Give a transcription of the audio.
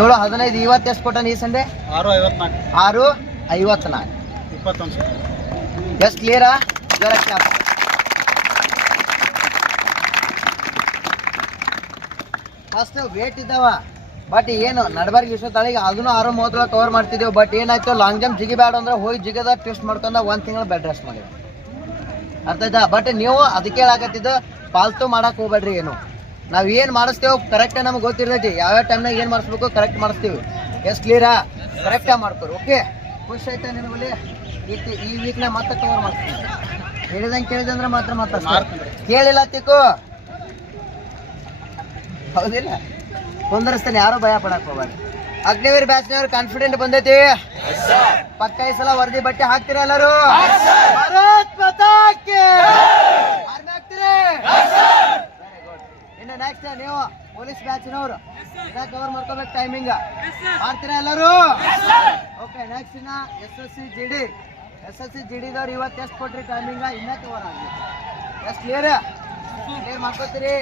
ಏಳು ಹದಿನೈದು ಇವತ್ತು ಎಷ್ಟು ಕೊಟ್ಟ ಈ ಸಂಡೆ? ಆರು ಐವತ್ನಾಲ್ಕು. ಆರು ಐವತ್ನಾಲ್ಕು. ಇಪ್ಪತ್ತೊಂದು ಎಷ್ಟು ಕ್ಲಿಯರಾ ಜರ ಕ್ಲಾಸ್ ಫಸ್ಟ್ ವೇಟ್ ಇದ್ದಾವ. ಬಟ್ ಏನು ನಡಬಾರ್ಗಿ ವಿಶ್ವ ತಳಿಗೆ ಅದನ್ನು ಆರು ಮೂವತ್ತೊಳಗೆ ಕವರ್ ಮಾಡ್ತಿದ್ದೇವೆ ಬಟ್ ಏನಾಯ್ತು ಲಾಂಗ್ ಜಂಪ್ ಜಿಗಿಬೇಡ ಅಂದ್ರೆ ಹೋಗಿ ಜಿಗದ ಟೆಸ್ಟ್ ಮಾಡ್ಕೊಂಡ ಒಂದು ತಿಂಗಳು ಬೆಡ್ ರೆಸ್ಟ್ ಮಾಡಿದ್ವಿ ಅರ್ಥ ಆಯ್ತಾ? ಬಟ್ ನೀವು ಅದಕ್ಕೆ ಹೇಳಾಕತ್ತಿದ್ದು ಪಾಲ್ತು ಮಾಡಕ್ ಹೋಗ್ಬೇಡ್ರಿ ಏನು. ನಾವ್ ಏನ್ ಮಾಡಿಸ್ತೇವೆ ಕರೆಕ್ಟ್ ನಮ್ಗೆ ಗೊತ್ತಿರ್ತೈತಿ. ಯಾವ್ಯಾವ ಟೈಮ್ನಾಗ ಏನ್ ಮಾಡಿಸ್ಬೇಕು ಕರೆಕ್ಟ್ ಮಾಡಿಸ್ತೀವಿ. ಎಸ್ ಕ್ಲಿಯರಾ ಕರೆಕ್ಟಾಗಿ ಮಾಡ್ಕೊರಿ ಓಕೆ ಖುಷಿ ಆಯ್ತಾ ನಿಮಗೆ ಈ- ಈ ನಾ ಮತ್ತೆ ಕವರ್ ಮಾಡ್ತೀನಿ. ಹೇಳಿದಂಗೆ ಕೇಳಿದಂದ್ರೆ ಮಾತ್ರ ಮಾತ್ರ. ಕೇಳಿಲ್ಲ ತಿಕ್ಕು. ಹೌದಿಲ್ಲ? ಕುಂದರ್ಸ್ತಾನೆ ಯಾರು ಭಯ ಪಡಕ್ ಹೋಗ್ಬೇಡಿ. ಅಗ್ನಿವೀರ್ ಬ್ಯಾಚ್ನವ್ರು ಕಾನ್ಫಿಡೆಂಟ್ ಬಂದೈತಿ. ಪಕ್ಕ ಈ ಸಲ ವರದಿ ಬಟ್ಟೆ ಹಾಕ್ತೀರಾ ಎಲ್ಲರೂ? ನೆಕ್ಸ್ಟ್ ನೀವು ಪೊಲೀಸ್ ಬ್ಯಾಚ್ನವರು ಕವರ್ ಮಾಡ್ಕೋಬೇಕು ಟೈಮಿಂಗ್ ಮಾಡ್ತೀರಾ ಎಲ್ಲರೂ? ಓಕೆ ನೆಕ್ಸ್ಟ್ ಇನ್ನ S S C G D S S C G ಡಿದವ್ರು ಇವತ್ತು ಎಷ್ಟು ಕೊಟ್ರಿ ಟೈಮಿಂಗ್ ಇನ್ನ ಕವರ್ ಆಗ್ಬೇಕು ಎಷ್ಟು ಕ್ಲಿಯರ್ ಕ್ಲಿಯರ್ ಮಾಡ್ಕೋತೀರಿ?